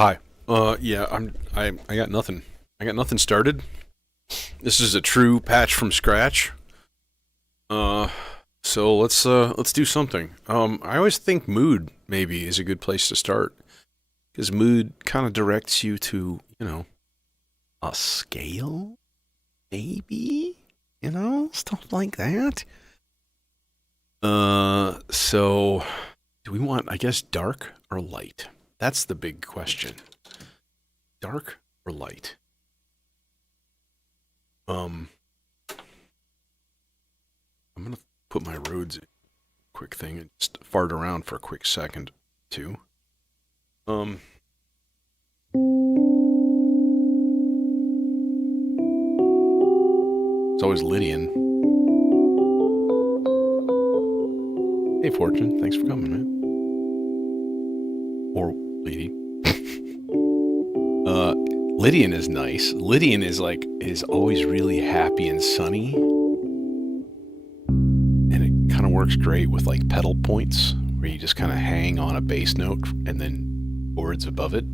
Hi. Yeah, I got nothing. I got nothing started. This is a true patch from scratch. Uh, so let's do something. I always think mood maybe is a good place to start because mood kind of directs you to a scale, maybe stuff like that. So do we want, I guess, dark or light? That's the big question. Dark or light? Um, I'm gonna put my roads in a quick thing and just fart around for a quick second, too. Um, it's always Lydian. Hey, Fortune, thanks for coming, man. Or lady. uh, Lydian is nice. Lydian is always really happy and sunny, and it kind of works great with like pedal points where you just kind of hang on a bass note and then chords above it.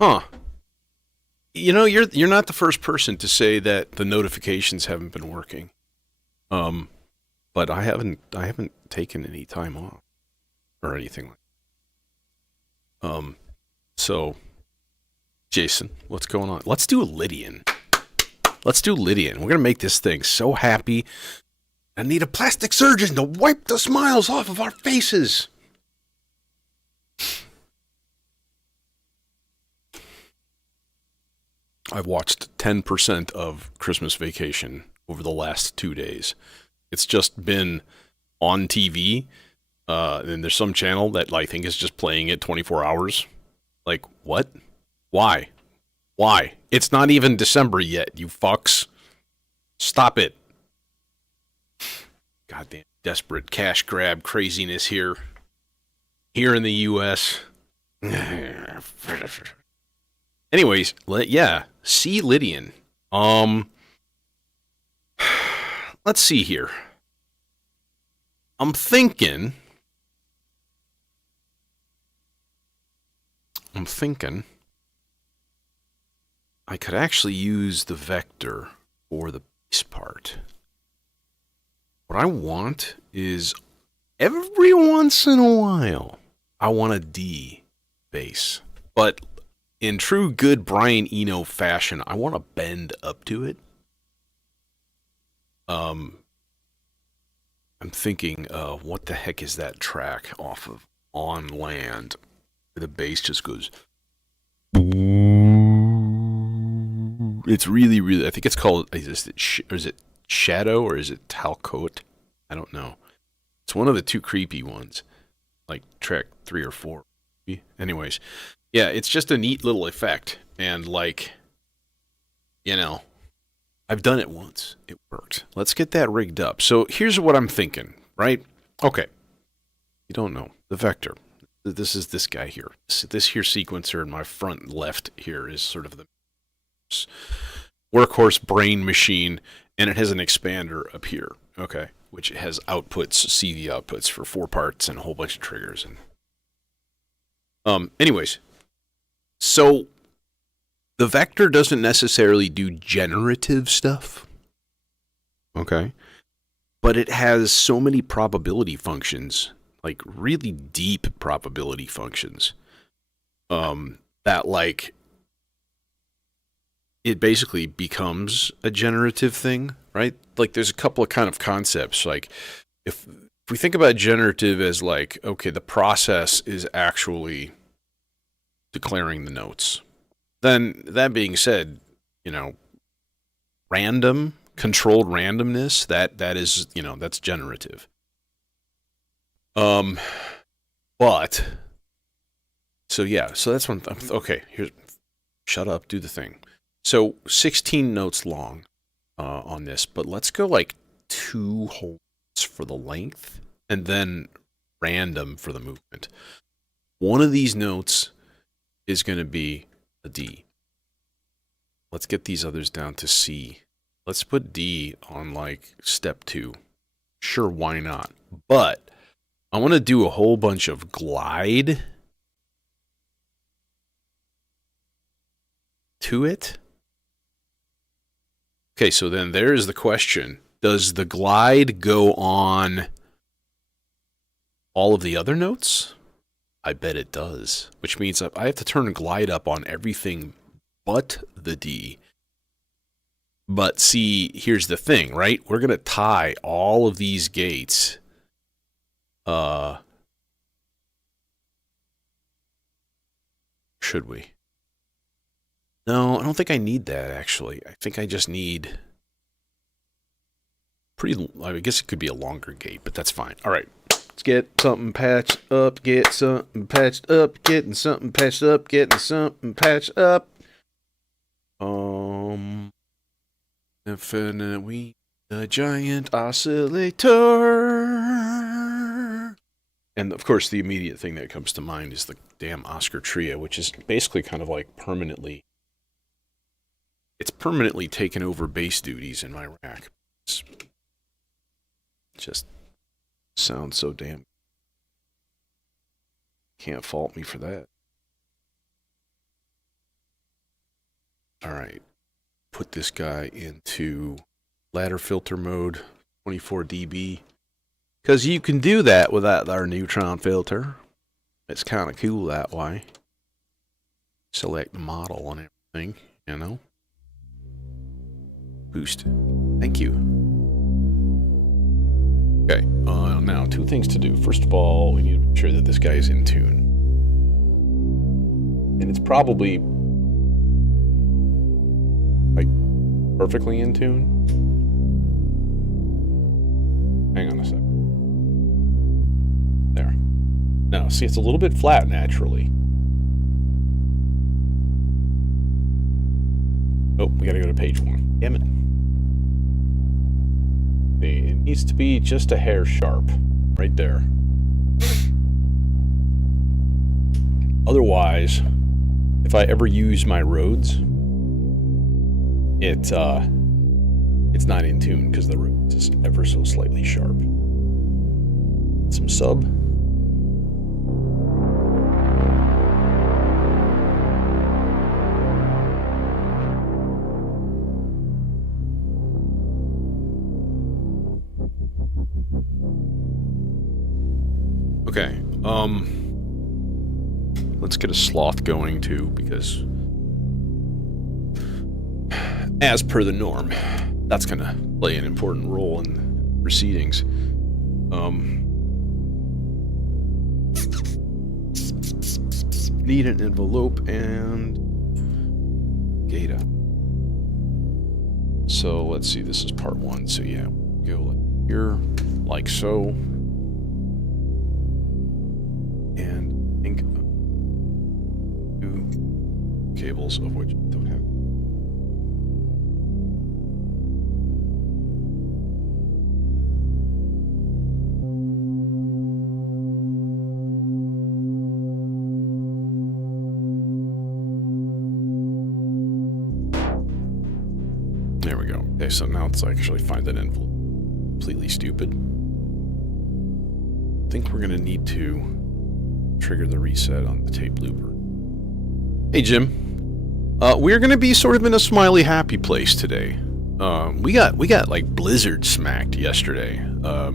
Huh. You're not the first person to say that the notifications haven't been working. Um, but I haven't taken any time off or anything like. So Jason, what's going on? Let's do a Lydian. Let's do Lydian. We're gonna make this thing so happy. I need a plastic surgeon to wipe the smiles off of our faces. I've watched 10% of Christmas Vacation over the last 2 days. It's just been on TV, and there's some channel that I think is just playing it 24 hours. Like, what? Why? Why? It's not even December yet, you fucks. Stop it. Goddamn desperate cash grab craziness here. Here in the U.S. Anyways, yeah, see Lydian. Let's see here. I'm thinking. I could actually use the vector for the base part. What I want is every once in a while, I want a D bass. But in true good Brian Eno fashion, I want to bend up to it. I'm thinking, what the heck is that track off of On Land? The bass just goes. It's really, really. I think it's called. Is it Shadow or is it Talcote? I don't know. It's one of the two creepy ones, like track 3 or 4. Anyways, yeah, it's just a neat little effect, and I've done it once. It worked. Let's get that rigged up. So here's what I'm thinking, right? Okay. You don't know. The vector. This is this guy here. This here sequencer in my front left here is sort of the workhorse brain machine, and it has an expander up here, okay, which has outputs, CV outputs for 4 parts and a whole bunch of triggers. And anyways, so the vector doesn't necessarily do generative stuff, okay, but it has so many probability functions, like really deep probability functions, that like it basically becomes a generative thing, right? Like there's a couple of kind of concepts, like if we think about generative as like, okay, the process is actually declaring the notes. Then that being said, random, controlled randomness, that is, that's generative. But So yeah, so that's one. Okay, here's. Shut up, do the thing. So 16 notes long on this, but let's go like 2 whole notes for the length and then random for the movement. One of these notes is going to be a D. Let's get these others down to C. Let's put D on like step 2. Sure, why not? But I want to do a whole bunch of glide to it. Okay, so then there's the question. Does the glide go on all of the other notes? I bet it does, which means I have to turn glide up on everything but the D. But see, here's the thing, right? We're going to tie all of these gates should we? No, I don't think I need that, actually. I think I just need I guess it could be a longer gate, but that's fine. All right. Let's get something patched up, get something patched up, getting something patched up, getting something patched up. Infinitely a giant oscillator. And of course, the immediate thing that comes to mind is the damn Oscar Trio, which is basically kind of like permanently. It's permanently taken over bass duties in my rack. It's just sounds so damn. Can't fault me for that. All right. Put this guy into ladder filter mode, 24 dB. Because you can do that without our neutron filter. It's kind of cool that way. Select model and everything, you know. Boost. Thank you. Okay, now 2 things to do. First of all, we need to make sure that this guy is in tune. And it's probably like perfectly in tune. Hang on a second. There. Now, see, it's a little bit flat naturally. Oh, we gotta go to page 1. Damn it. It needs to be just a hair sharp. Right there. Otherwise, if I ever use my Rhodes, it's not in tune because the Rhodes is ever so slightly sharp. Some sub. Okay, let's get a sloth going too, because as per the norm, that's gonna play an important role in proceedings. Need an envelope and data. So let's see, this is part 1, so yeah, go like here, like so. And I think 2 cables of which I don't have. There we go. Okay, so now let's actually find that envelope. Completely stupid. I think we're gonna need to trigger the reset on the tape looper. Hey Jim, we're gonna be sort of in a smiley happy place today. We got like blizzard smacked yesterday. I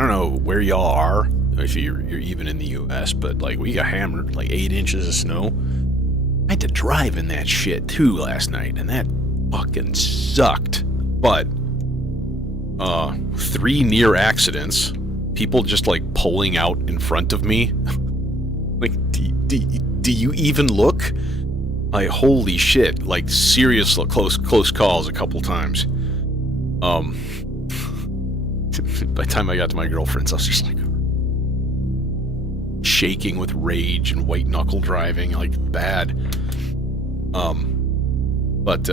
don't know where y'all are, if you're even in the US, but like we got hammered, like 8 inches of snow. I had to drive in that shit too last night, and that fucking sucked. But 3 near accidents, people just like pulling out in front of me. Like, do you even look? Like, holy shit! Like, serious close calls a couple times. By the time I got to my girlfriend's, I was just like, shaking with rage and white knuckle driving, like bad. But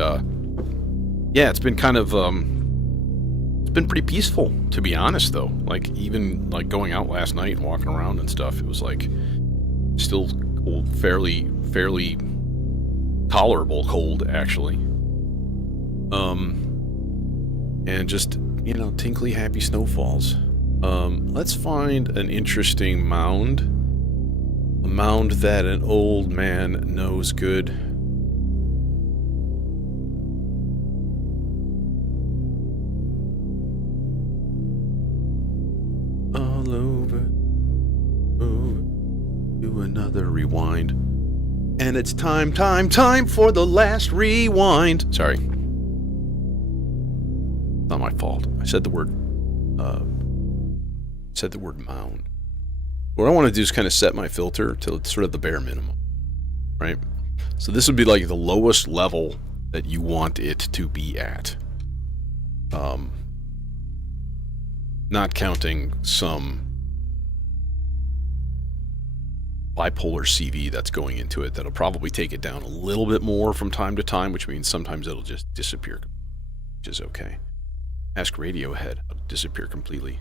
yeah, it's been kind of it's been pretty peaceful, to be honest, though. Like, even like going out last night and walking around and stuff, it was like still cold, fairly tolerable cold, actually. And just, you know, tinkly happy snowfalls. Let's find an interesting mound. A mound that an old man knows good. All over. Do another rewind. And it's time for the last rewind. Sorry. Not my fault. I said the word mound. What I want to do is kind of set my filter to sort of the bare minimum, right? So this would be like the lowest level that you want it to be at. Not counting some bipolar CV that's going into it that'll probably take it down a little bit more from time to time, which means sometimes it'll just disappear, which is okay. Ask Radiohead how to disappear completely.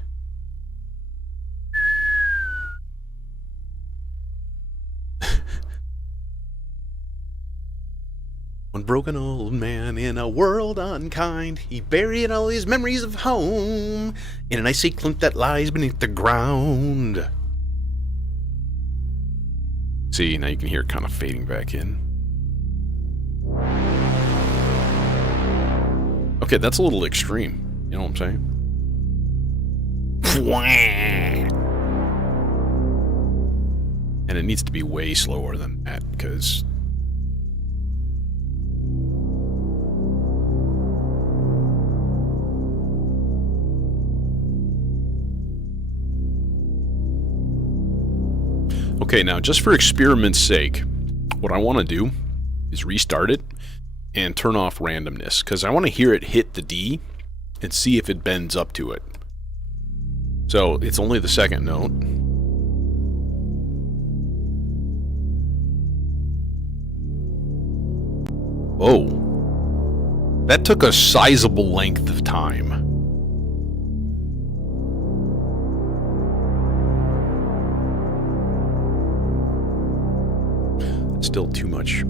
One broken old man in a world unkind, he buried all his memories of home in an icy cliff that lies beneath the ground. See, now you can hear it kind of fading back in. Okay, that's a little extreme. You know what I'm saying? And it needs to be way slower than that, because... Okay, now, just for experiment's sake, what I want to do is restart it and turn off randomness, because I want to hear it hit the D and see if it bends up to it. So, it's only the second note. Whoa. That took a sizable length of time. Still too much.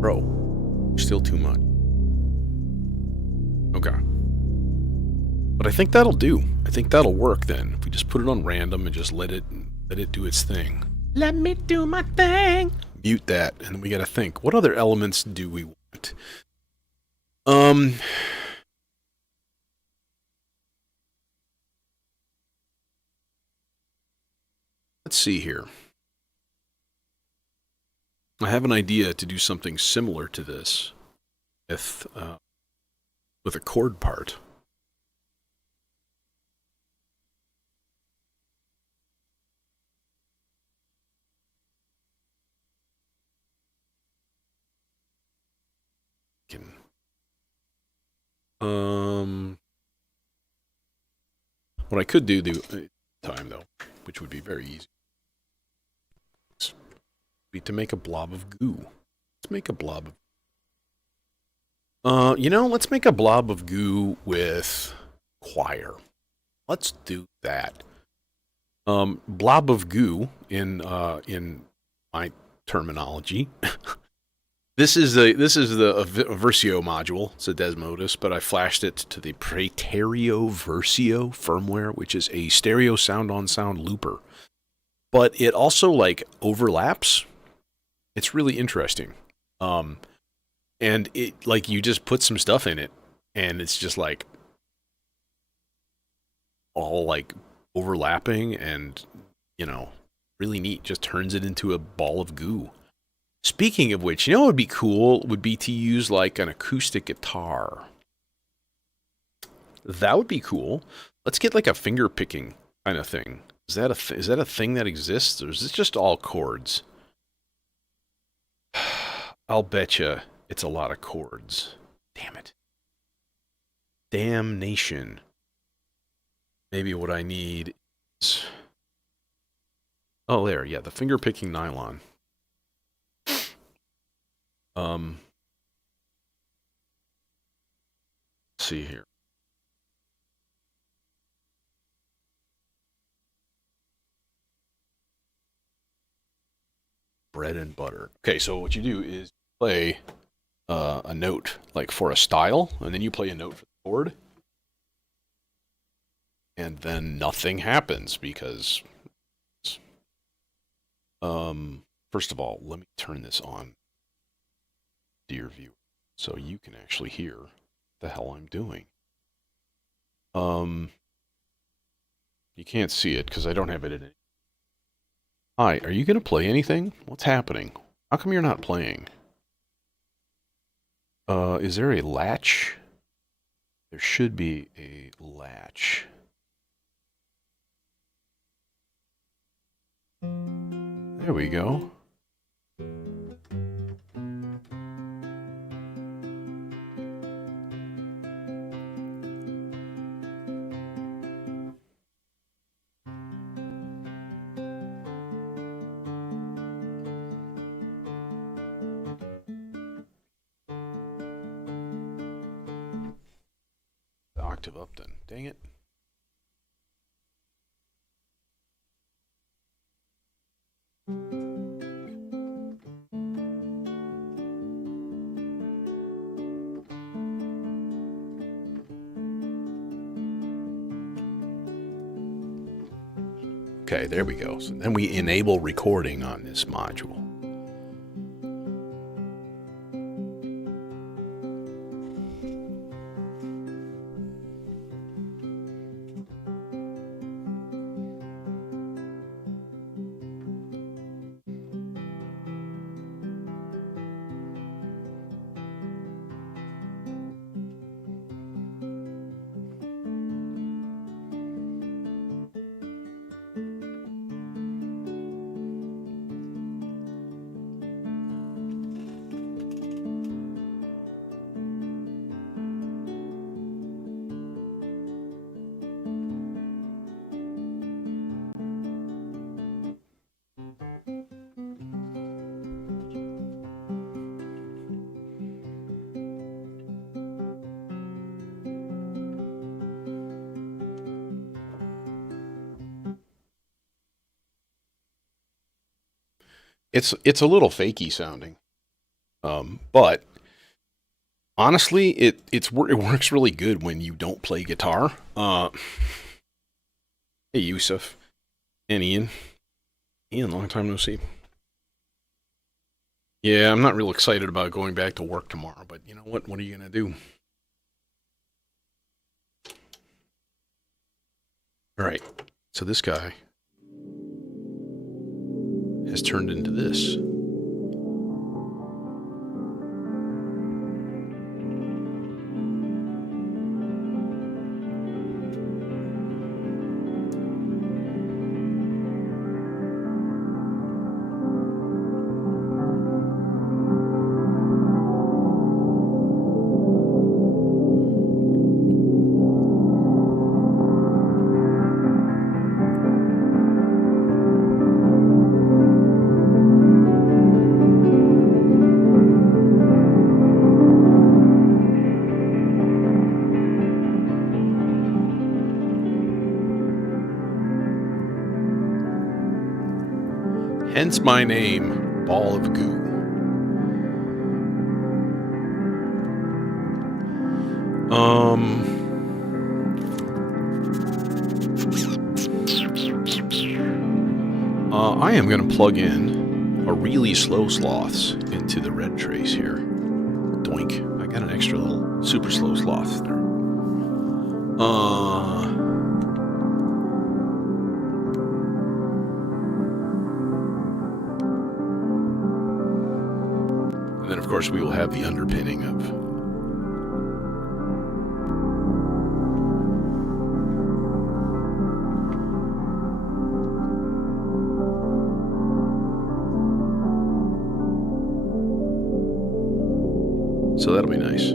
Bro, still too much. Okay. But I think that'll do. I think that'll work then. If we just put it on random and just let it do its thing. Let me do my thing. Mute that, and we gotta think. What other elements do we want? Let's see here. I have an idea to do something similar to this with a chord part. What I could do time though, which would be very easy, be to make a blob of goo. Let's make a blob of... let's make a blob of goo with choir. Let's do that. Blob of goo in my terminology. This is the Versio module. It's a Desmodus, but I flashed it to the Praeterio Versio firmware, which is a stereo sound-on-sound looper. But it also, like, overlaps. It's really interesting. And it, like, you just put some stuff in it, and it's just, like, all, like, overlapping and, you know, really neat. Just turns it into a ball of goo. Speaking of which, you know what would be cool? Would be to use, like, an acoustic guitar. That would be cool. Let's get, like, a finger-picking kind of thing. Is that a thing that exists, or is this just all chords? I'll betcha it's a lot of chords. Damn it. Damnation. maybe what I need is... Oh, there, yeah, the finger picking nylon. Let's see here. Bread and butter. Okay, so what you do is play a note, like for a style, and then you play a note for the chord, and then nothing happens because... first of all, let me turn this on, dear viewer, so you can actually hear the hell I'm doing. You can't see it because I don't have it in it. Hi, are you going to play anything? What's happening? How come you're not playing? Is there a latch? There should be a latch. There we go. The octave up then. Dang it. Okay, there we go. So then we enable recording on this module. It's a little fakey sounding, but honestly, it works really good when you don't play guitar. Hey Yusuf and Ian, long time no see. Yeah, I'm not real excited about going back to work tomorrow, but you know what? What are you gonna do? All right, so this guy has turned into this. Hence my name, Ball of Goo. I am going to plug in a really slow sloths into the red trace here. Doink. I got an extra little super slow sloth there. And then, of course, we will have the underpinning of... So that'll be nice.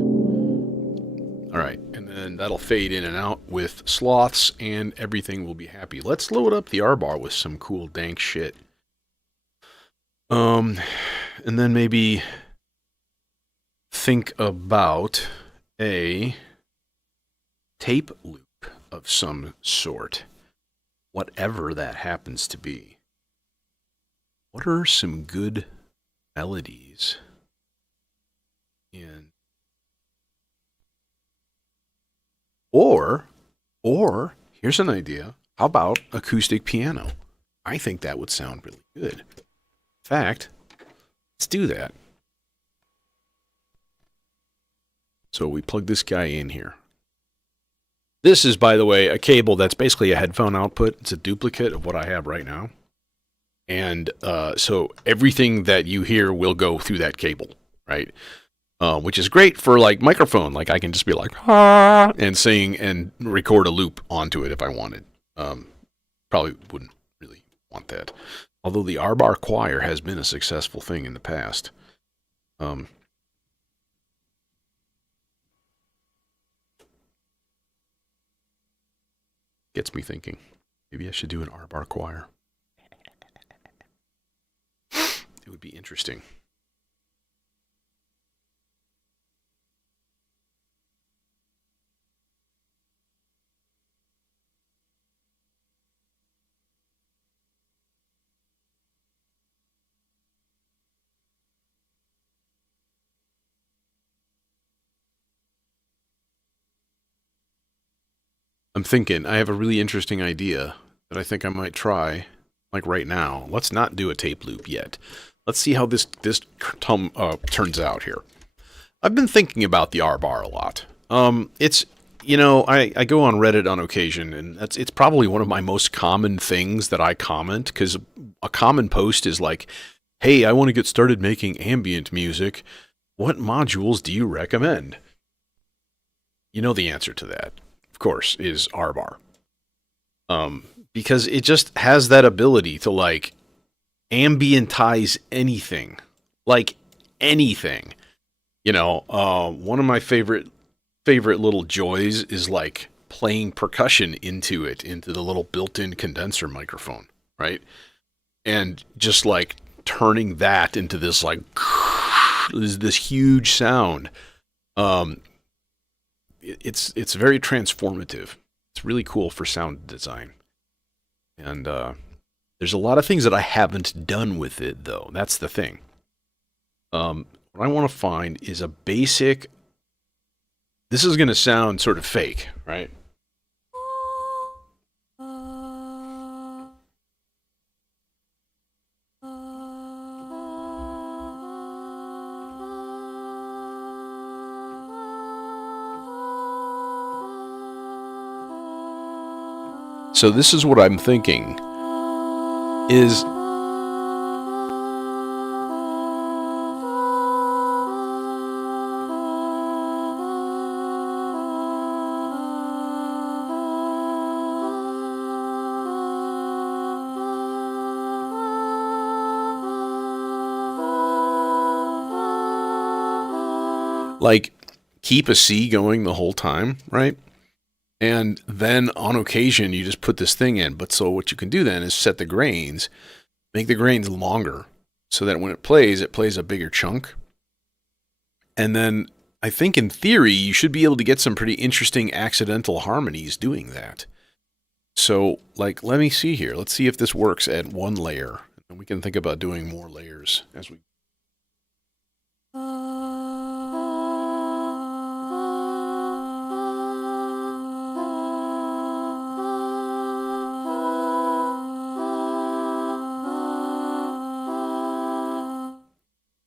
All right, and then that'll fade in and out with sloths, and everything will be happy. Let's load up the R-bar with some cool dank shit. And then maybe think about a tape loop of some sort, whatever that happens to be. What are some good melodies in, or here's an idea. How about acoustic piano? I think that would sound really good. In fact, let's do that. So we plug this guy in here. This is, by the way, a cable that's basically a headphone output. It's a duplicate of what I have right now. And so everything that you hear will go through that cable, right? Which is great for like microphone. Like I can just be like, ah, and sing and record a loop onto it if I wanted. Probably wouldn't really want that. Although the R-bar choir has been a successful thing in the past. Gets me thinking. Maybe I should do an R-bar choir. It would be interesting. I'm thinking, I have a really interesting idea that I think I might try, like right now. Let's not do a tape loop yet. Let's see how this turns out here. I've been thinking about the R-bar a lot. It's, you know, I go on Reddit on occasion, and it's probably one of my most common things that I comment, because a common post is like, hey, I want to get started making ambient music. What modules do you recommend? You know the answer to that, of course, is R-bar. Because it just has that ability to, like, ambientize anything. Like, anything. You know, one of my favorite little joys is, like, playing percussion into the little built-in condenser microphone, right? And just, like, turning that into this, like, this huge sound. It's very transformative. It's really cool for sound design. And there's a lot of things that I haven't done with it, though. That's the thing. What I want to find is a basic... This is going to sound sort of fake, right? So this is what I'm thinking is like keep a C going the whole time, right? And then on occasion, you just put this thing in. But so what you can do then is set the grains, make the grains longer so that when it plays a bigger chunk. And then I think in theory, you should be able to get some pretty interesting accidental harmonies doing that. So, like, let me see here. Let's see if this works at one layer. And we can think about doing more layers as we...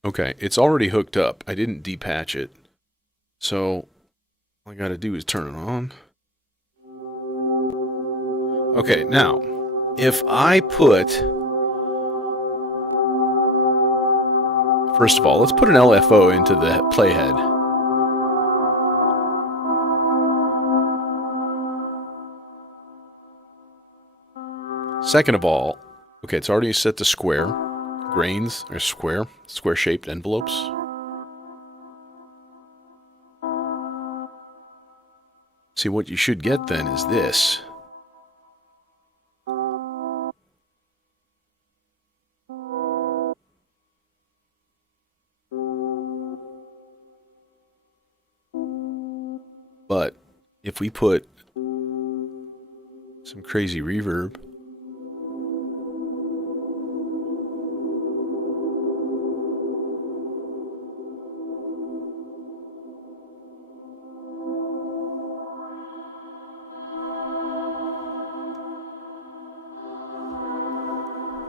Okay, it's already hooked up. I didn't depatch it. So, all I gotta do is turn it on. Okay, now, if I put... First of all, let's put an LFO into the playhead. Second of all, okay, it's already set to square. Grains are square-shaped envelopes. See, what you should get then is this. But if we put some crazy reverb,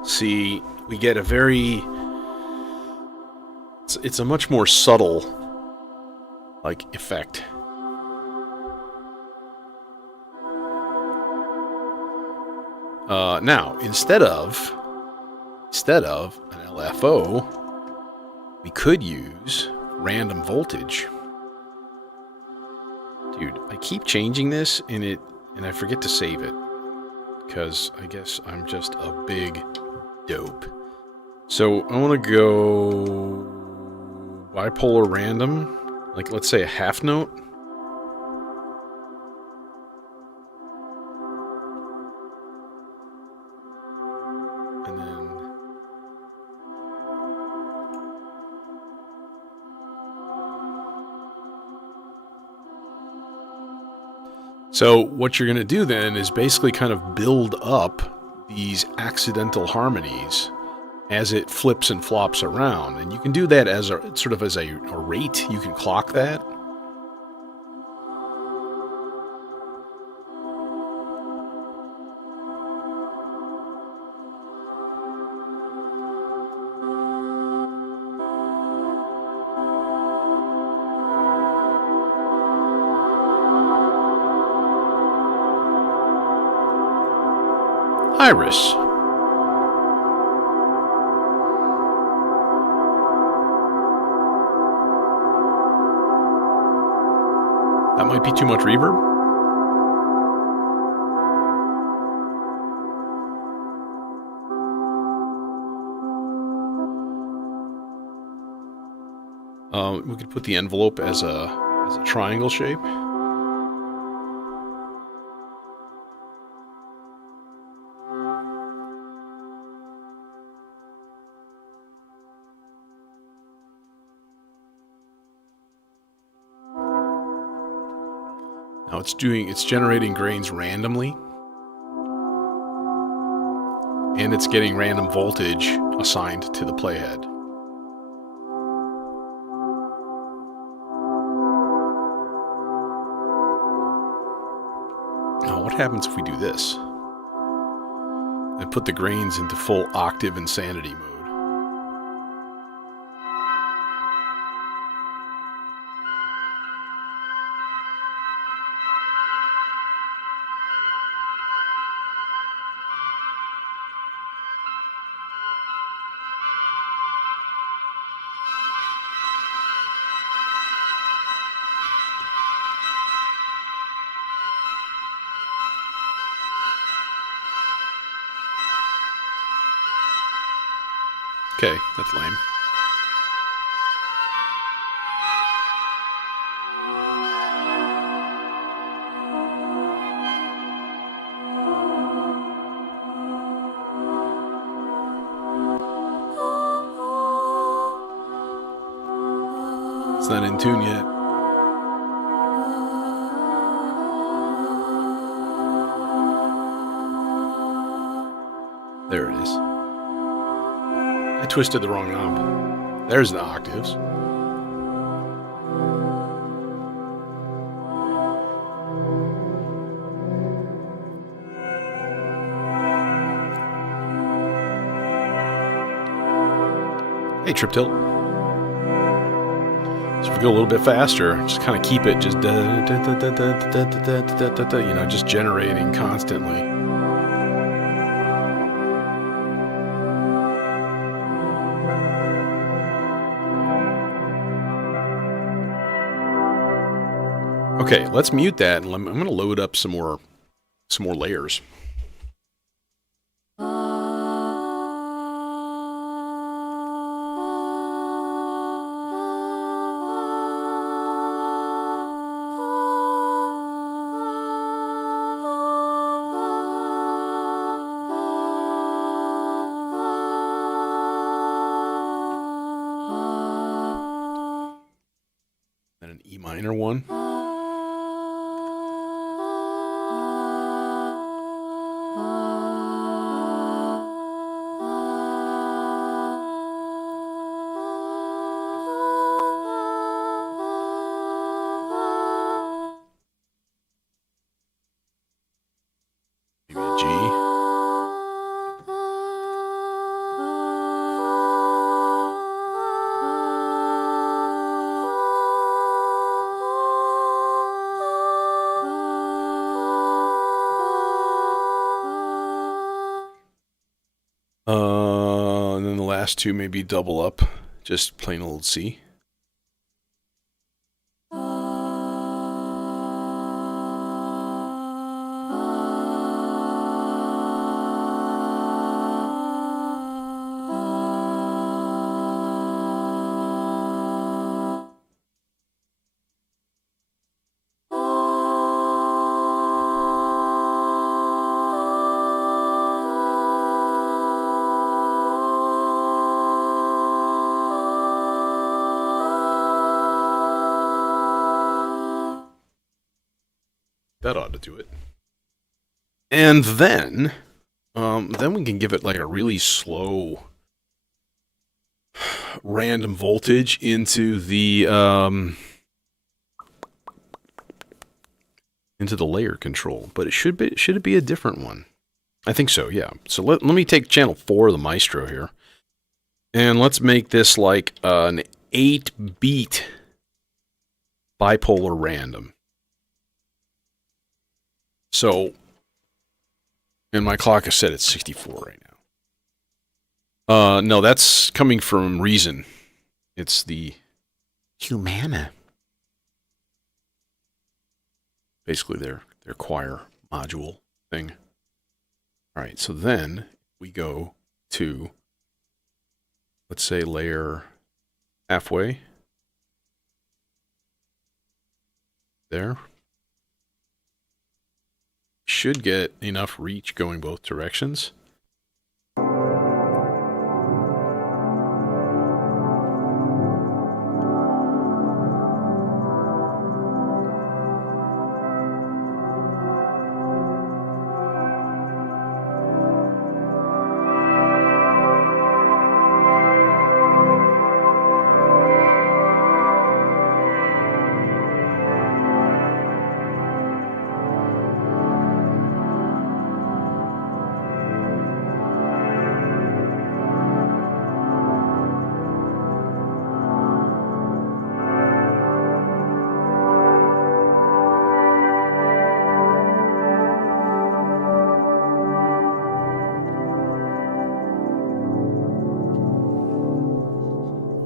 see, we get a very... It's a much more subtle, like, effect. Now, instead of an LFO, we could use random voltage. Dude, I keep changing this and I forget to save it because I guess I'm just a big dope. So I want to go bipolar random, like let's say a half note. And then so what you're going to do then is basically kind of build up these accidental harmonies as it flips and flops around. And you can do that as a sort of as a rate. You can clock that. Iris. That might be too much reverb. We could put the envelope as a triangle shape. Now it's generating grains randomly, and it's getting random voltage assigned to the playhead. Now what happens if we do this and put the grains into full octave insanity mode? Okay, that's lame. It's not in tune yet. There it is. I twisted the wrong knob. There's the octaves. Hey, trip tilt. So if we go a little bit faster, just kind of keep it just just generating constantly. Okay, let's mute that, and I'm going to load up some more layers. minor one. Maybe a G. And then the last two maybe double up, just plain old C. That ought to do it. And then we can give it like a really slow random voltage into the layer control. But should it be a different one? I think so, yeah. So let me take channel 4 of the Maestro here. And let's make this like an 8-beat bipolar random. So, and my clock is set at 64 right now. No, that's coming from Reason. It's the Humana. Basically their choir module thing. All right, so then we go to, let's say, layer halfway. There. Should get enough reach going both directions.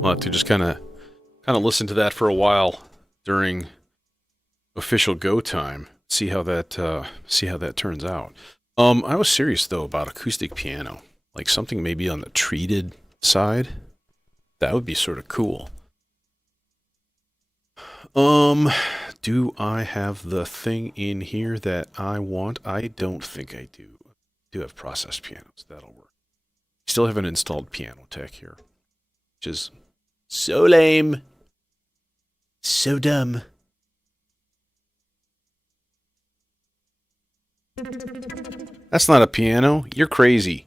I'll have to just kind of listen to that for a while during official go time. See how that turns out. I was serious though about acoustic piano, like something maybe on the treated side. That would be sort of cool. Do I have the thing in here that I want? I don't think I do. I do have processed pianos. That'll work. Still haven't installed Piano Tech here, which is so lame. So dumb. That's not a piano. You're crazy.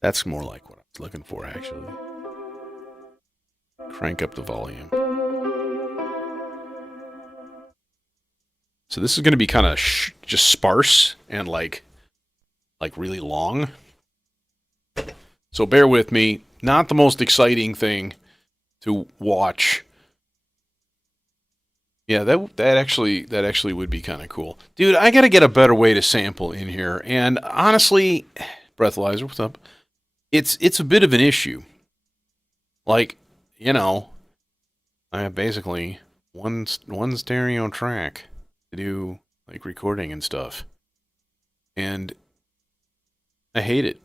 That's more like what I was looking for, actually. Crank up the volume. So this is going to be kind of just sparse and like really long. So bear with me. Not the most exciting thing to watch. Yeah, that actually would be kind of cool. Dude, I got to get a better way to sample in here. And honestly, Breathalyzer, what's up? It's a bit of an issue. Like, you know, I have basically one stereo track to do like recording and stuff. And I hate it.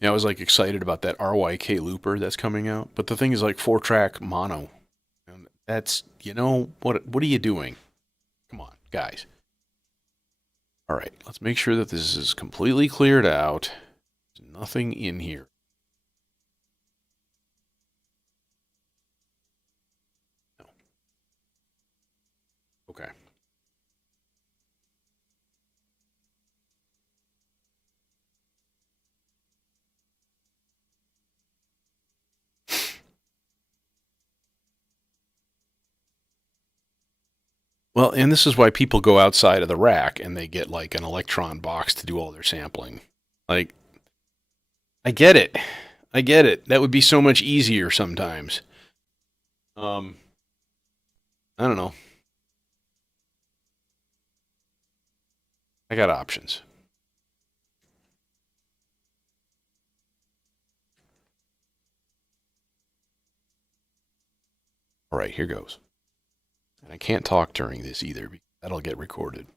Yeah, I was like excited about that RYK looper that's coming out, but the thing is like 4-track mono, and That's, you know, what are you doing? Come on, guys. All right, let's make sure that this is completely cleared out. There's nothing in here. No. Okay. Well, and this is why people go outside of the rack and they get like an electron box to do all their sampling. Like, I get it. I get it. That would be so much easier sometimes. Um, I don't know. I got options. All right, here goes. And I can't talk during this either, because that'll get recorded.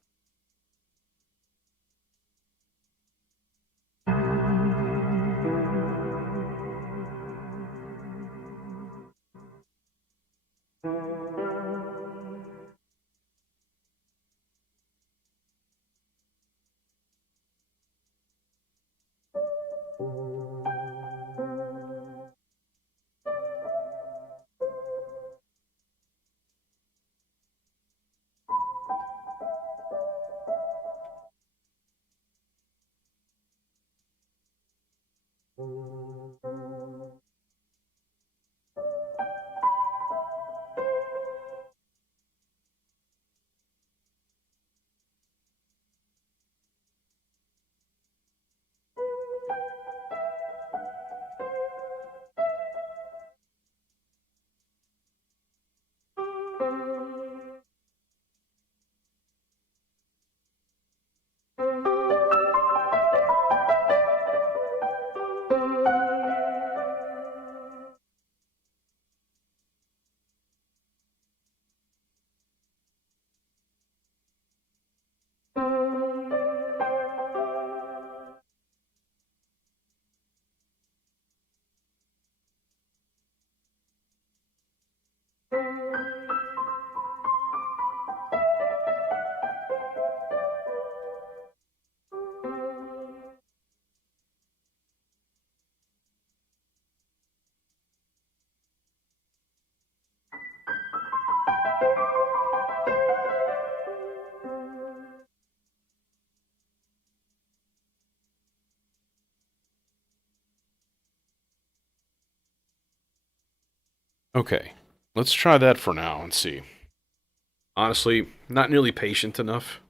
Okay, let's try that for now and see. Honestly, not nearly patient enough.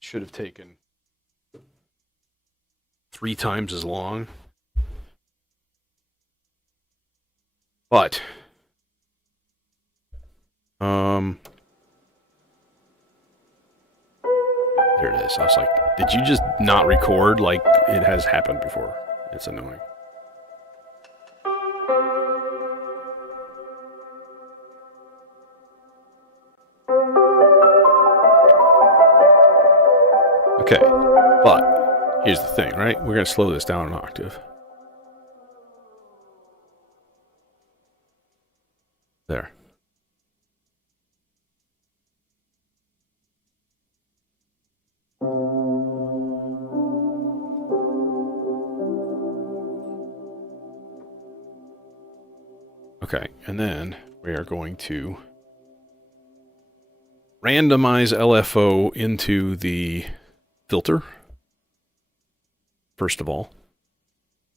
Should have taken 3 times as long. But, there it is. I was like, did you just not record like it has happened before? It's annoying. Okay, but here's the thing, right? We're going to slow this down an octave. There. Okay, and then we are going to randomize LFO into the filter, first of all.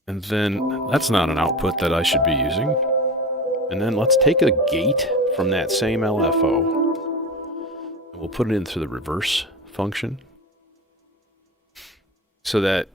And then that's not an output that I should be using. And then let's take a gate from that same LFO and we'll put it into the reverse function so that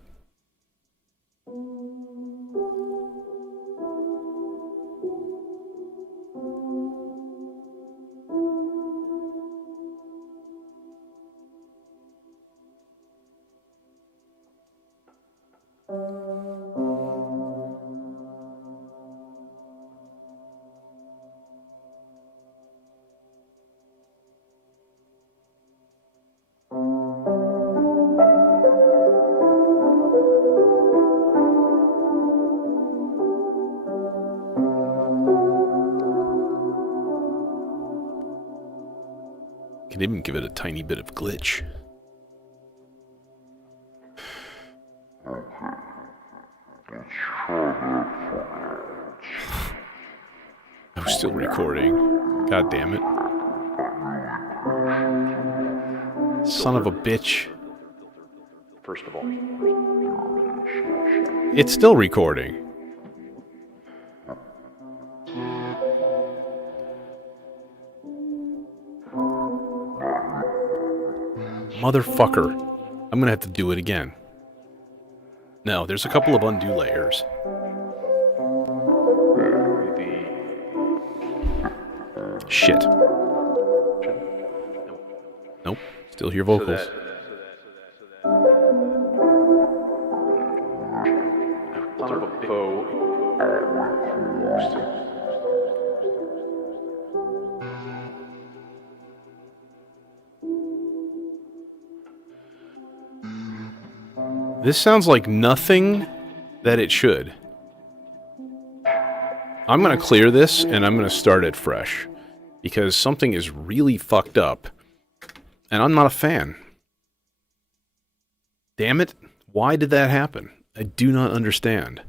can even give it a tiny bit of glitch. I'm still recording. God damn it. Son of a bitch. First of all, It's still recording. Motherfucker. I'm gonna have to do it again. No, there's a couple of undo layers. Shit. Nope. Still hear vocals. son of a foe. This sounds like nothing that it should. I'm gonna clear this and I'm gonna start it fresh. Because something is really fucked up. And I'm not a fan. Damn it. Why did that happen? I do not understand.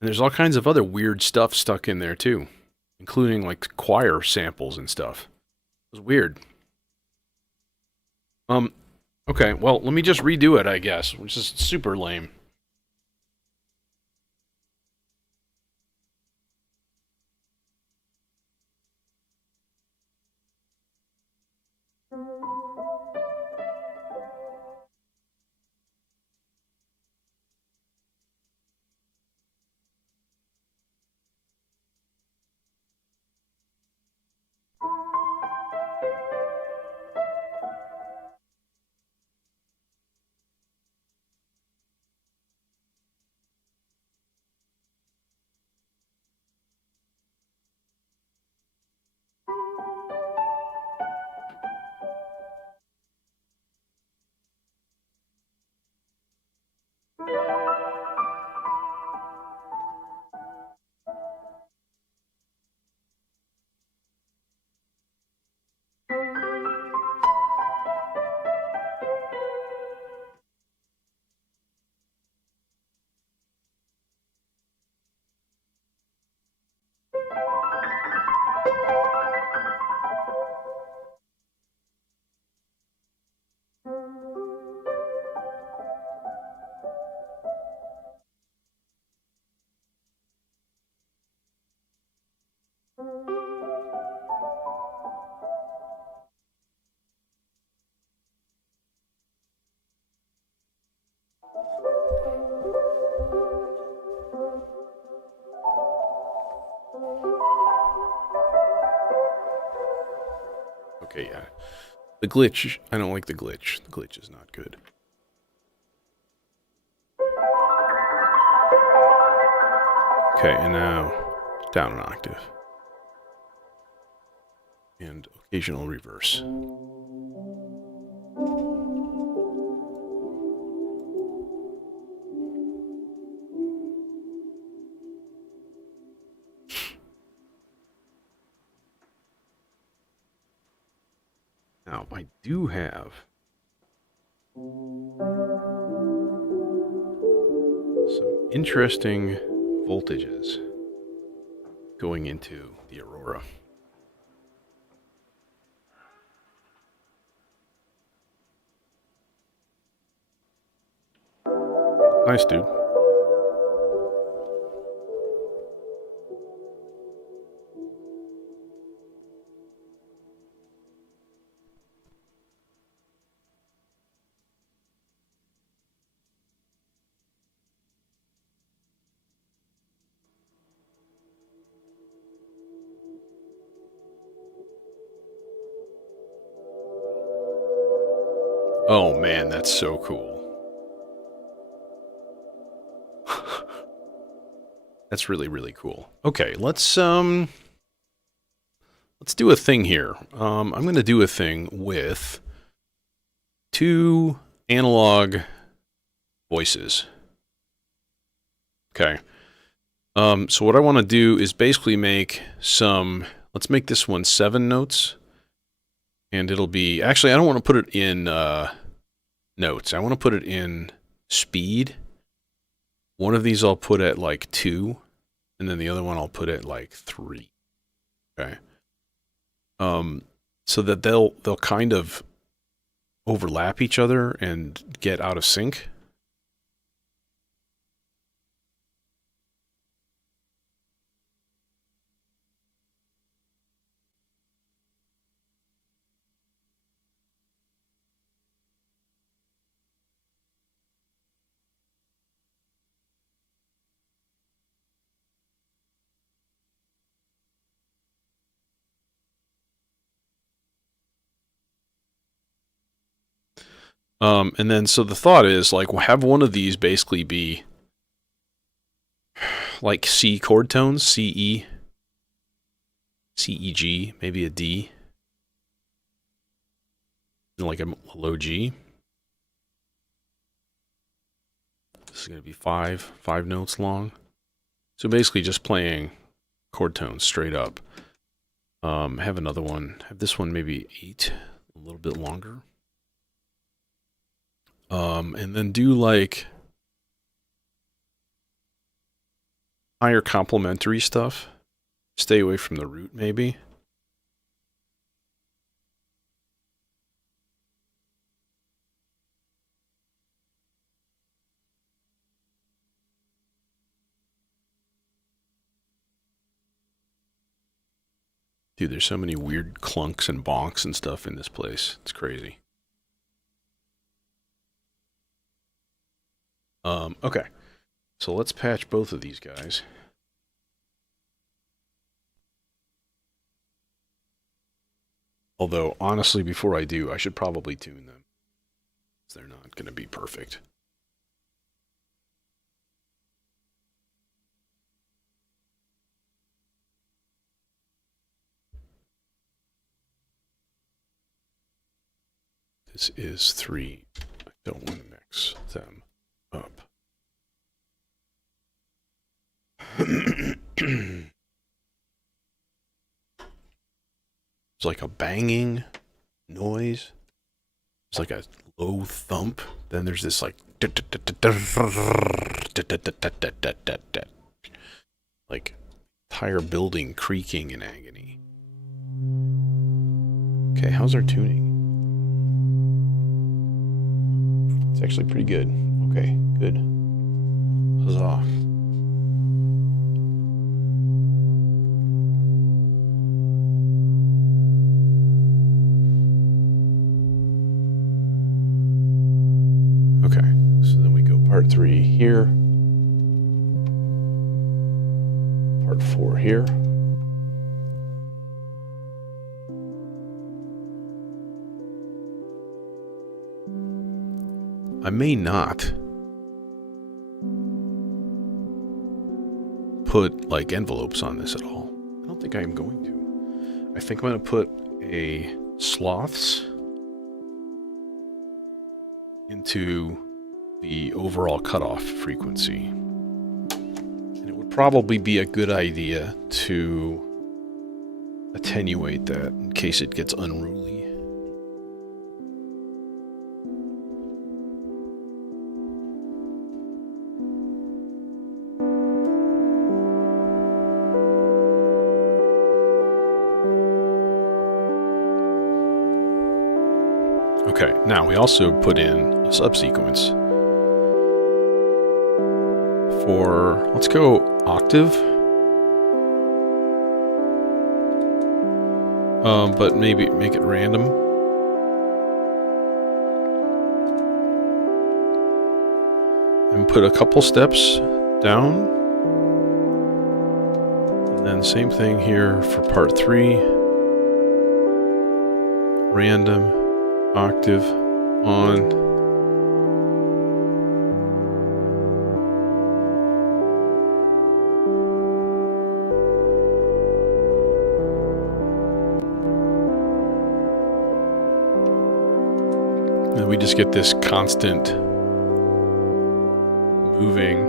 And there's all kinds of other weird stuff stuck in there too. Including like choir samples and stuff. It was weird. Okay, well, let me just redo it, I guess, which is super lame. Okay, yeah. The glitch, I don't like the glitch. The glitch is not good. Okay, and now down an octave. And occasional reverse. Now, I do have some interesting voltages going into the Aurora. Nice, dude. Oh man, that's so cool. That's really, really cool. Okay, let's do a thing here. I'm going to do a thing with 2 analog voices. Okay. So what I want to do is basically make some, let's make this one 7 notes. And it'll be, actually I don't want to put it in notes. I want to put it in speed. One of these I'll put at like 2, and then the other one I'll put at like 3. Okay. So that they'll kind of overlap each other and get out of sync. And then, so the thought is, like, we'll have one of these basically be like C chord tones, C, E, C, E, G, maybe a D, and like a low G. This is going to be five notes long. So basically just playing chord tones straight up. Have another one, have this one maybe 8, a little bit longer. And then do like higher complementary stuff. Stay away from the root, maybe. Dude, there's so many weird clunks and bonks and stuff in this place. It's crazy. Okay. So let's patch both of these guys. Although, honestly, before I do, I should probably tune them. They're not going to be perfect. This is 3. I don't want to mix them up. It's like a banging noise. It's like a low thump. Then there's this like entire building creaking in agony. Okay, how's our tuning? It's actually pretty good. Okay, good. Huzzah. Okay, so then we go part 3 here. Part 4 here. I may not put like envelopes on this at all. I don't think I am going to. I think I'm going to put a sloths into the overall cutoff frequency. And it would probably be a good idea to attenuate that in case it gets unruly. Okay, now we also put in a subsequence for, let's go octave, but maybe make it random. And put a couple steps down. And then same thing here for part 3. Random. Octave on. And we just get this constant moving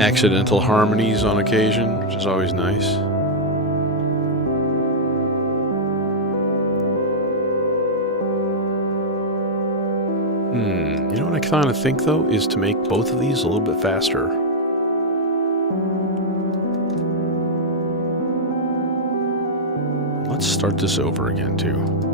accidental harmonies on occasion, which is always nice. You know what I kind of think, though, is to make both of these a little bit faster. Let's start this over again, too.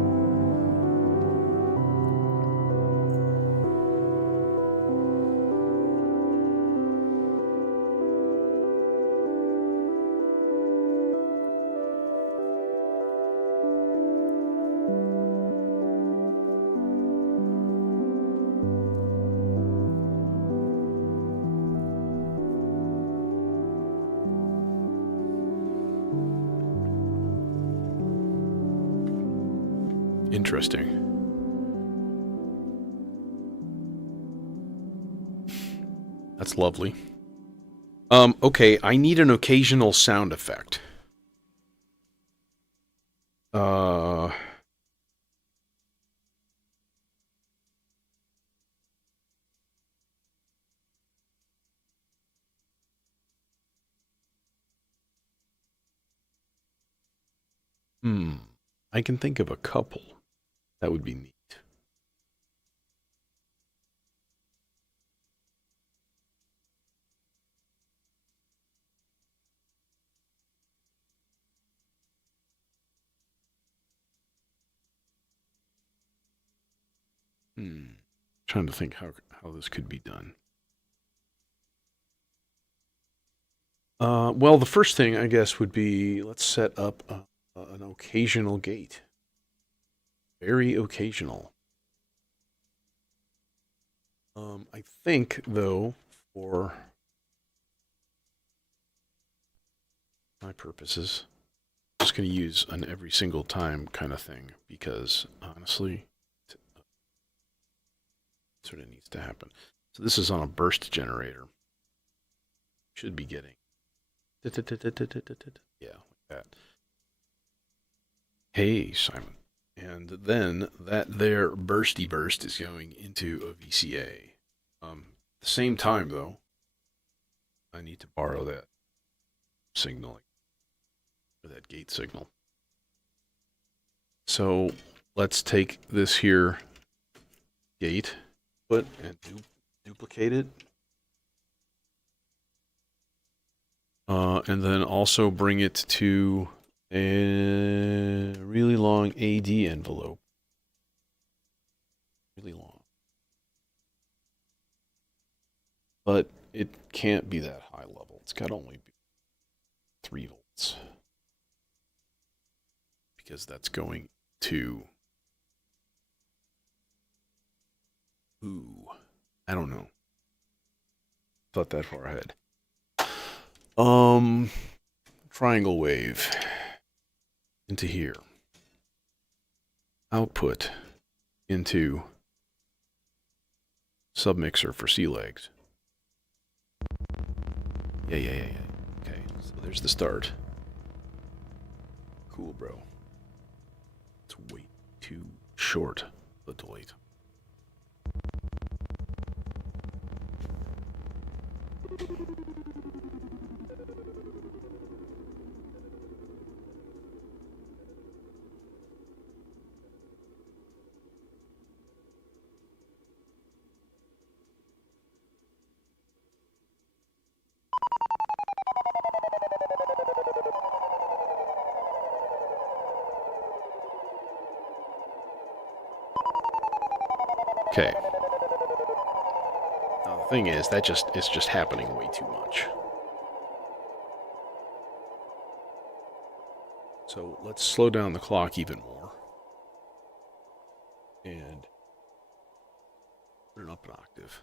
Interesting. That's lovely. Okay, I need an occasional sound effect. I can think of a couple. That would be neat. Trying to think how this could be done. Well, the first thing, I guess, would be let's set up an occasional gate. Very occasional. I think, though, for my purposes, I'm just going to use an every single time kind of thing because, honestly, that's what it needs to happen. So this is on a burst generator. Should be getting. Yeah, like that. Hey, Simon. And then that there bursty burst is going into a VCA. At the same time, though, I need to borrow that signal, or that gate signal. So let's take this here gate, and duplicate it. And then also bring it to a really long AD envelope. Really long. But it can't be that high level. It's got to only be 3 volts. Because that's going to... I don't know. Thought that far ahead. Triangle wave into here. Output into submixer for C legs. Yeah. Okay, so there's the start. Cool, bro. It's way too short, the delete. Okay. Now the thing is, it's just happening way too much. So let's slow down the clock even more. And put it up an octave.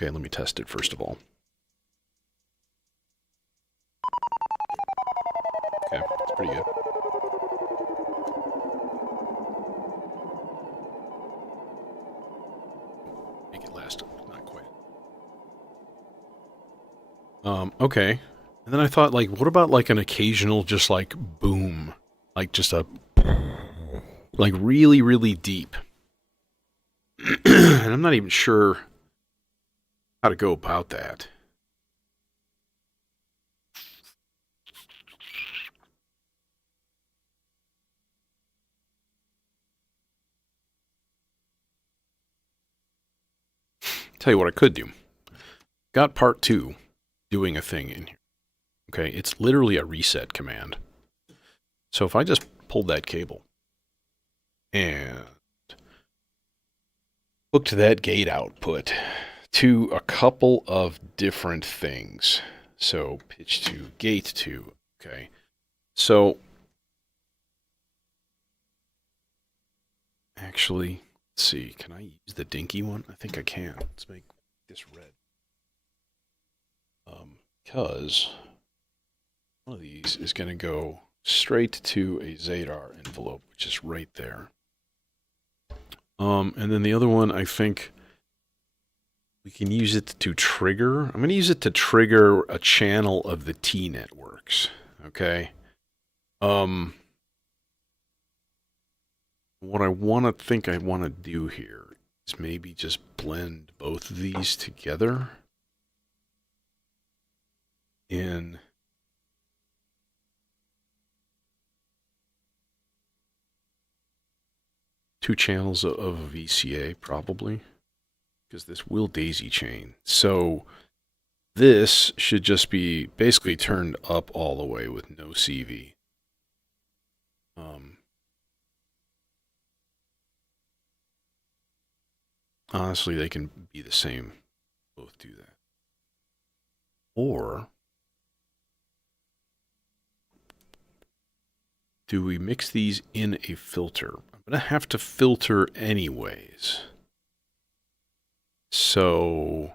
Okay, let me test it first of all. Okay, it's pretty good. Make it last, not quite. Okay, And then I thought, like, what about like an occasional just like boom? Like just a like really, really deep. And I'm not even sure how to go about that. Tell you what I could do. Got part 2 doing a thing in here. Okay, it's literally a reset command. So if I just pulled that cable and hooked that gate output to a couple of different things. So pitch 2, gate 2. Okay. So actually, let's see. Can I use the dinky one? I think I can. Let's make this red. Because one of these is going to go straight to a Zadar envelope, which is right there. And then the other one, I think we can use it to trigger. I'm going to use it to trigger a channel of the T networks. Okay. What I want to do here is maybe just blend both of these together in two channels of a VCA, probably, because this will daisy chain. So this should just be basically turned up all the way with no CV. Honestly, they can be the same. Both do that. Or do we mix these in a filter? I'm going to have to filter anyways. So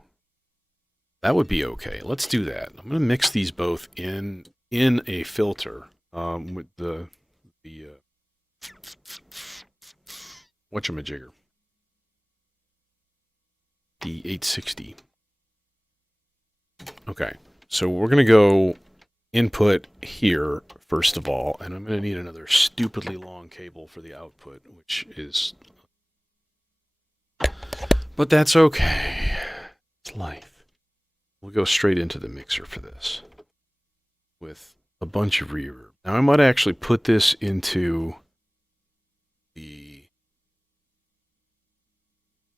that would be okay. Let's do that. I'm going to mix these both in a filter with the whatchamajigger. The 860. Okay, so we're going to go input here first of all, and I'm going to need another stupidly long cable for the output, which is... But that's okay. It's life. We'll go straight into the mixer for this with a bunch of reverb. Now I might actually put this into the...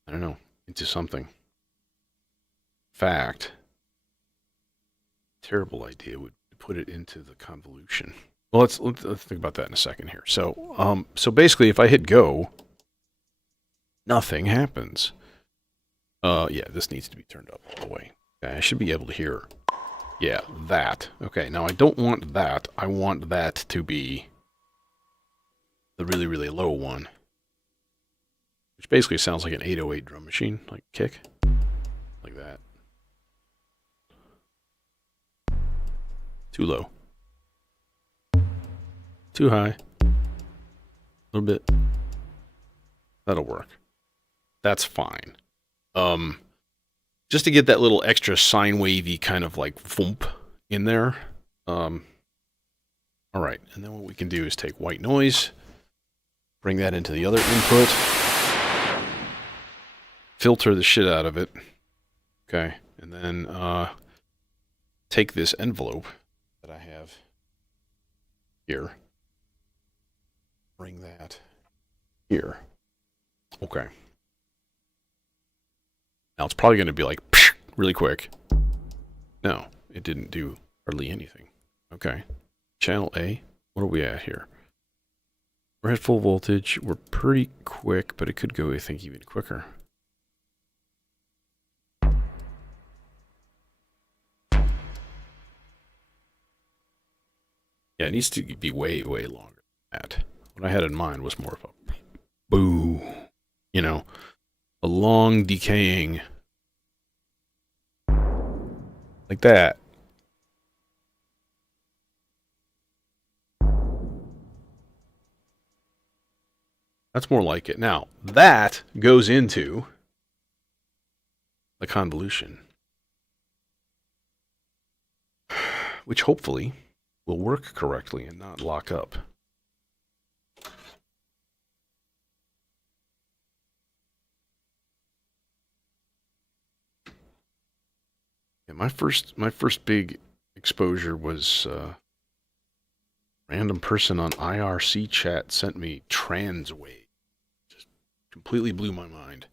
I don't know, into something. Fact, terrible idea would put it into the convolution. Well, let's think about that in a second here. So, so basically, if I hit go, nothing happens. Yeah, this needs to be turned up all the way. Okay, I should be able to hear. Yeah, that. Okay, now I don't want that. I want that to be the really, really low one, which basically sounds like an 808 drum machine, like kick, like that. Too low. Too high. A little bit. That'll work. That's fine. Just to get that little extra sine wavy kind of like thump in there. All right, and then what we can do is take white noise, bring that into the other input, filter the shit out of it. Okay, and then take this envelope that I have here, bring that here. Okay. Now it's probably going to be like really quick. No, it didn't do hardly anything. Okay. Channel A. What are we at here? We're at full voltage. We're pretty quick, but it could go, I think, even quicker. Yeah, it needs to be way, way longer than that. What I had in mind was more of a boo, you know, a long decaying, like that. That's more like it. Now, that goes into the convolution. which hopefully will work correctly and not lock up. Yeah, my first big exposure was random person on IRC chat sent me Transwave. Just completely blew my mind.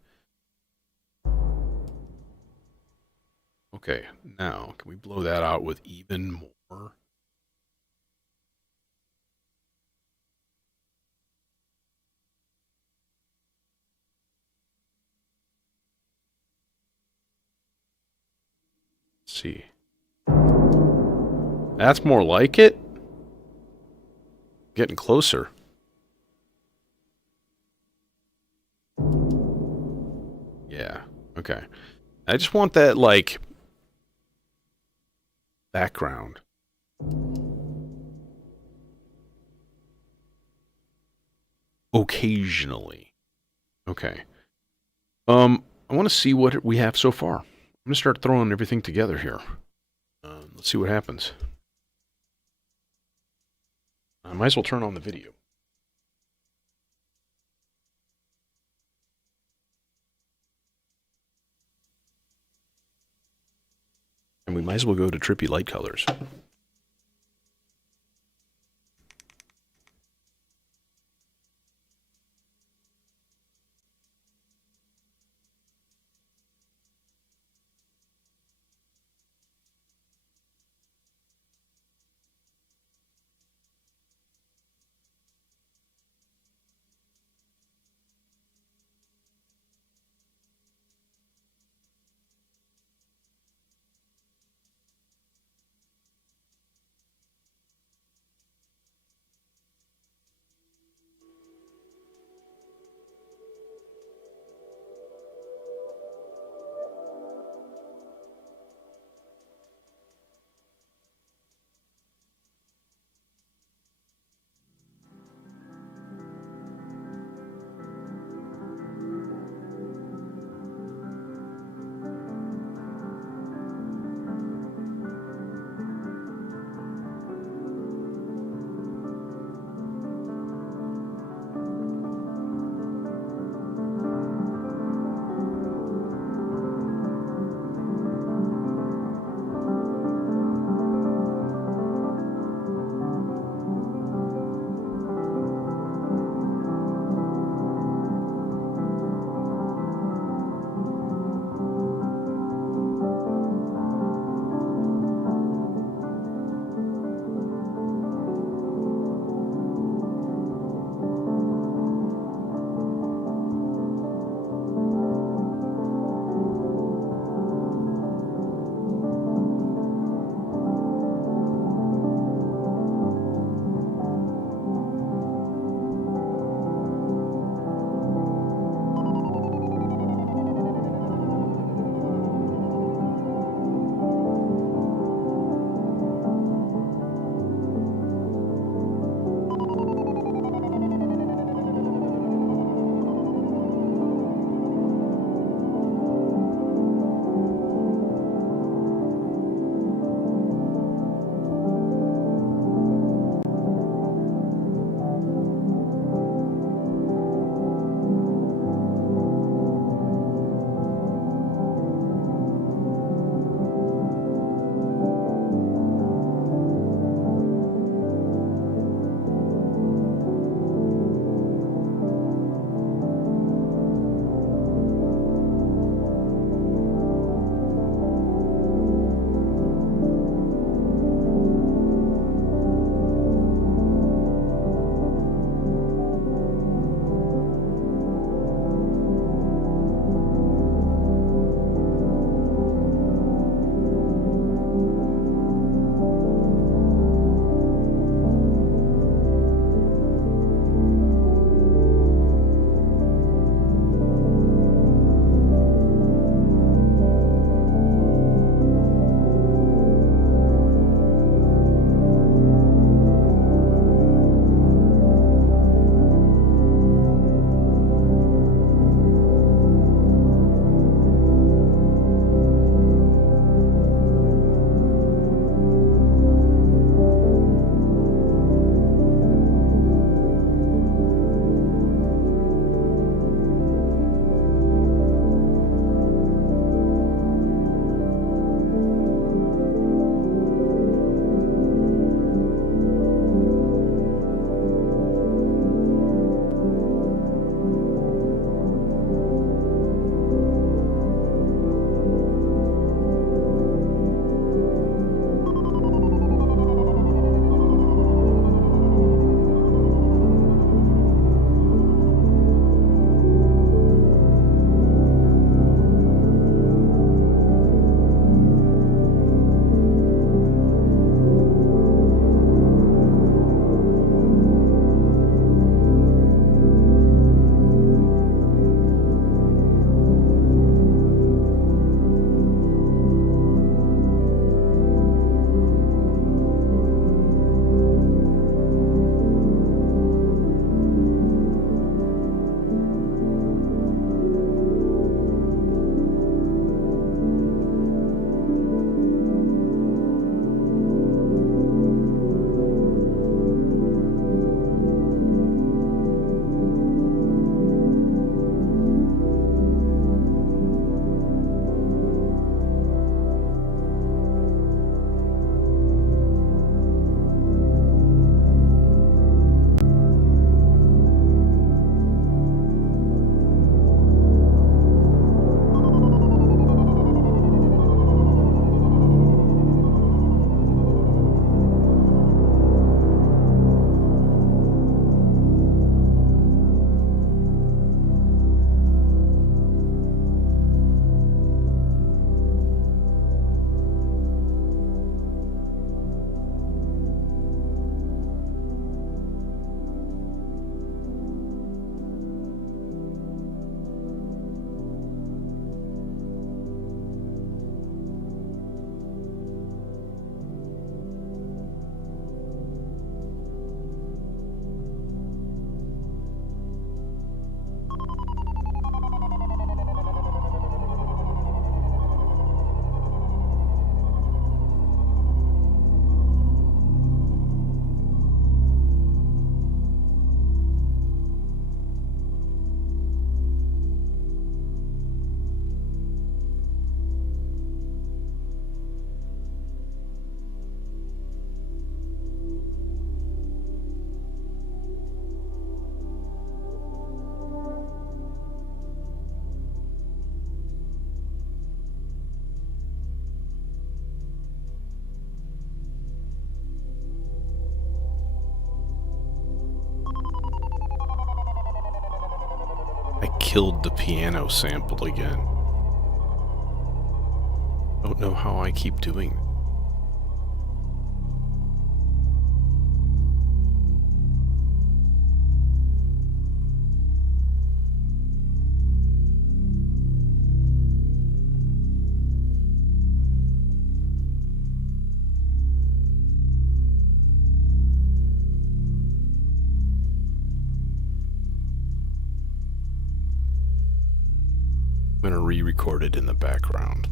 Okay, now can we blow that out with even more? Let's see. That's more like it. Getting closer. Yeah. Okay. I just want that, like, background. Occasionally. Okay. I want to see what we have so far. I'm going to start throwing everything together here. Let's see what happens. I might as well turn on the video. And we might as well go to trippy light colors. killed the piano sample again. Don't know how I keep doing that. I'm going to re-record it in the background.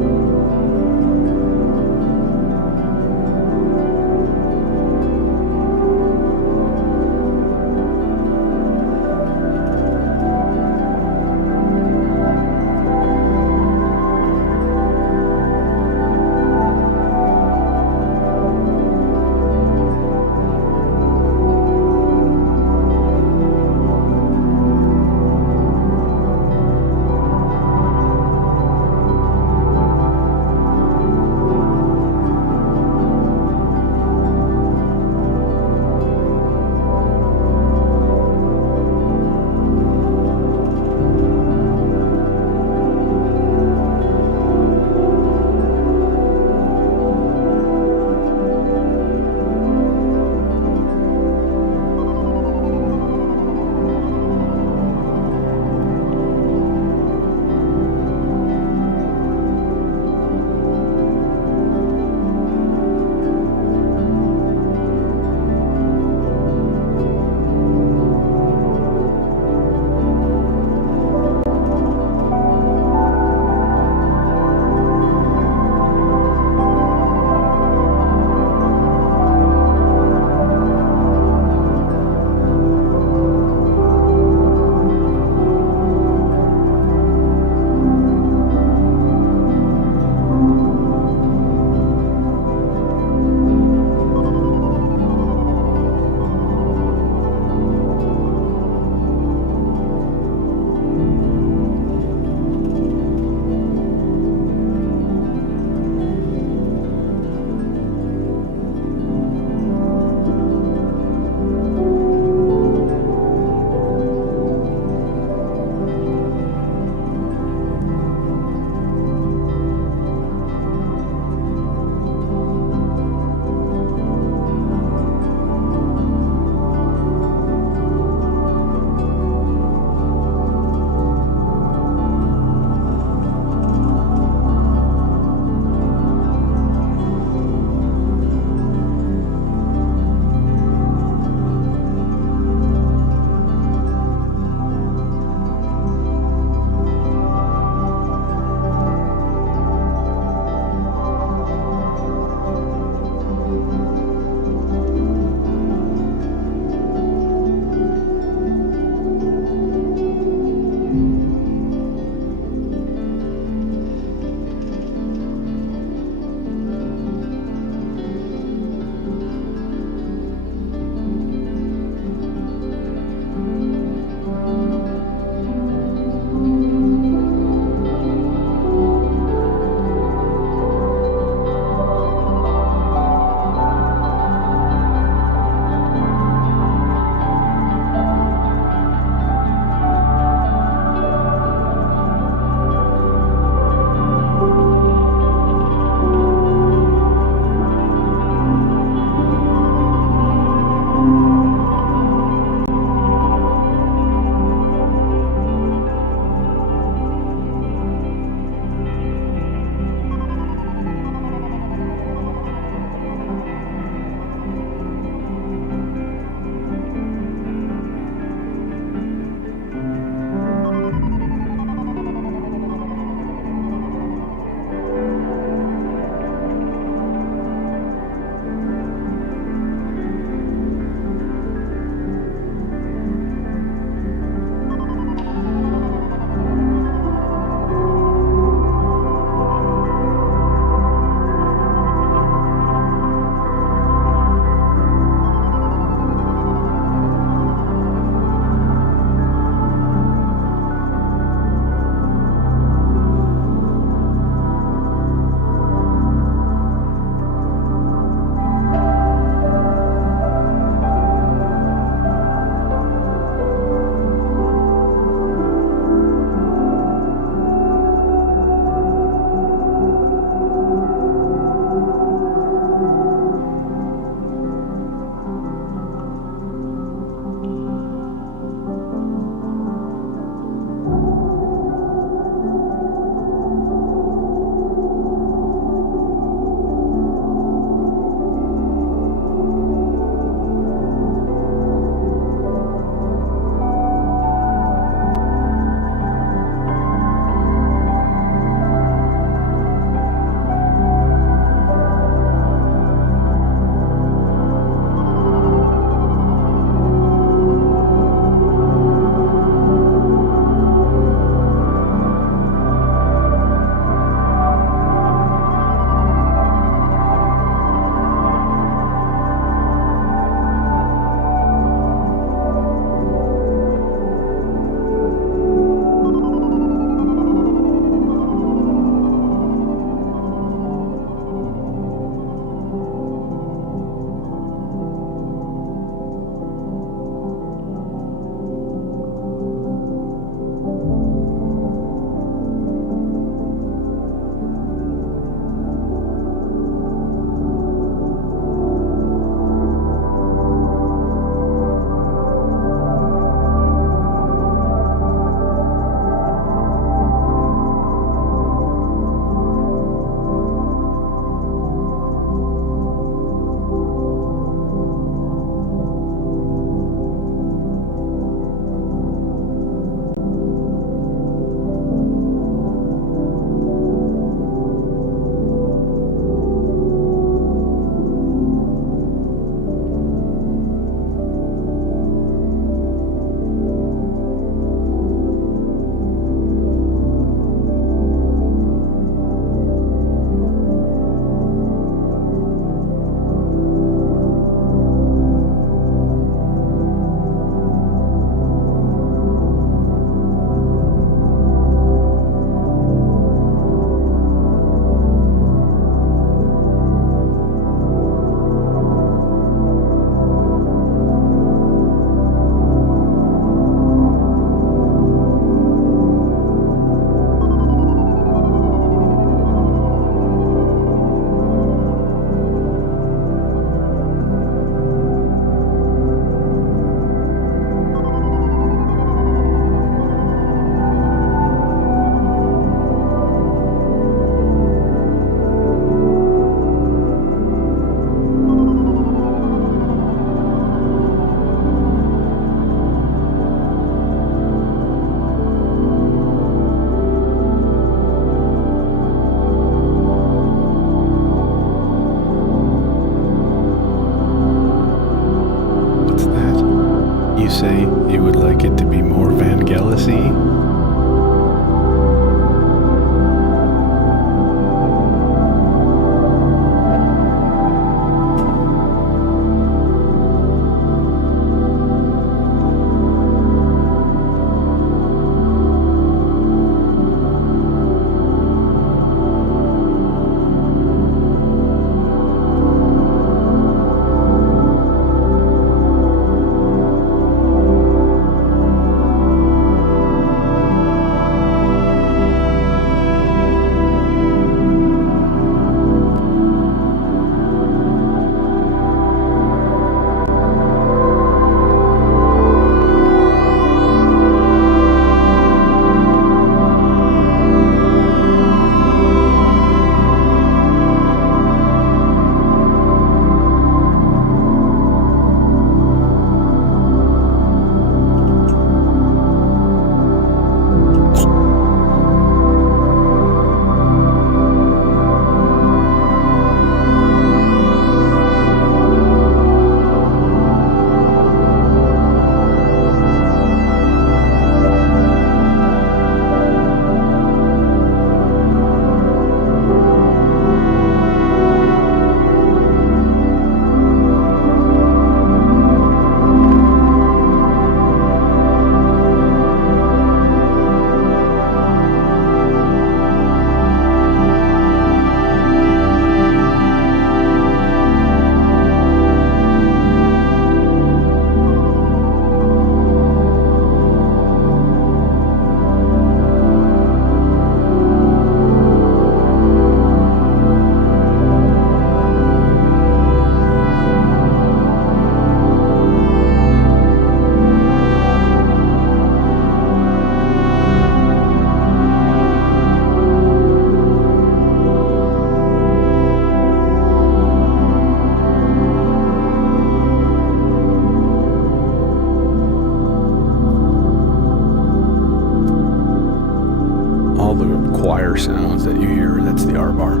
fire sounds that you hear. That's the R bar.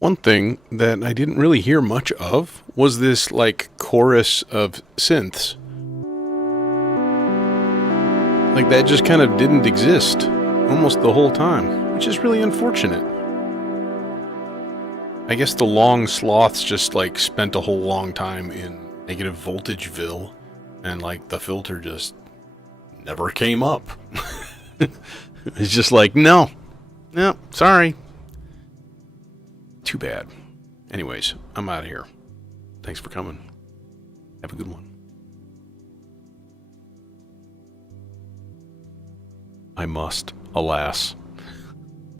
One thing that I didn't really hear much of was this, like, chorus of synths. Like, that just kind of didn't exist almost the whole time, which is really unfortunate. I guess the long sloths just, like, spent a whole long time in negative voltageville, and, like, the filter just never came up. It's just like, no, sorry. Too bad. Anyways, I'm out of here. Thanks for coming. Have a good one. I must, alas.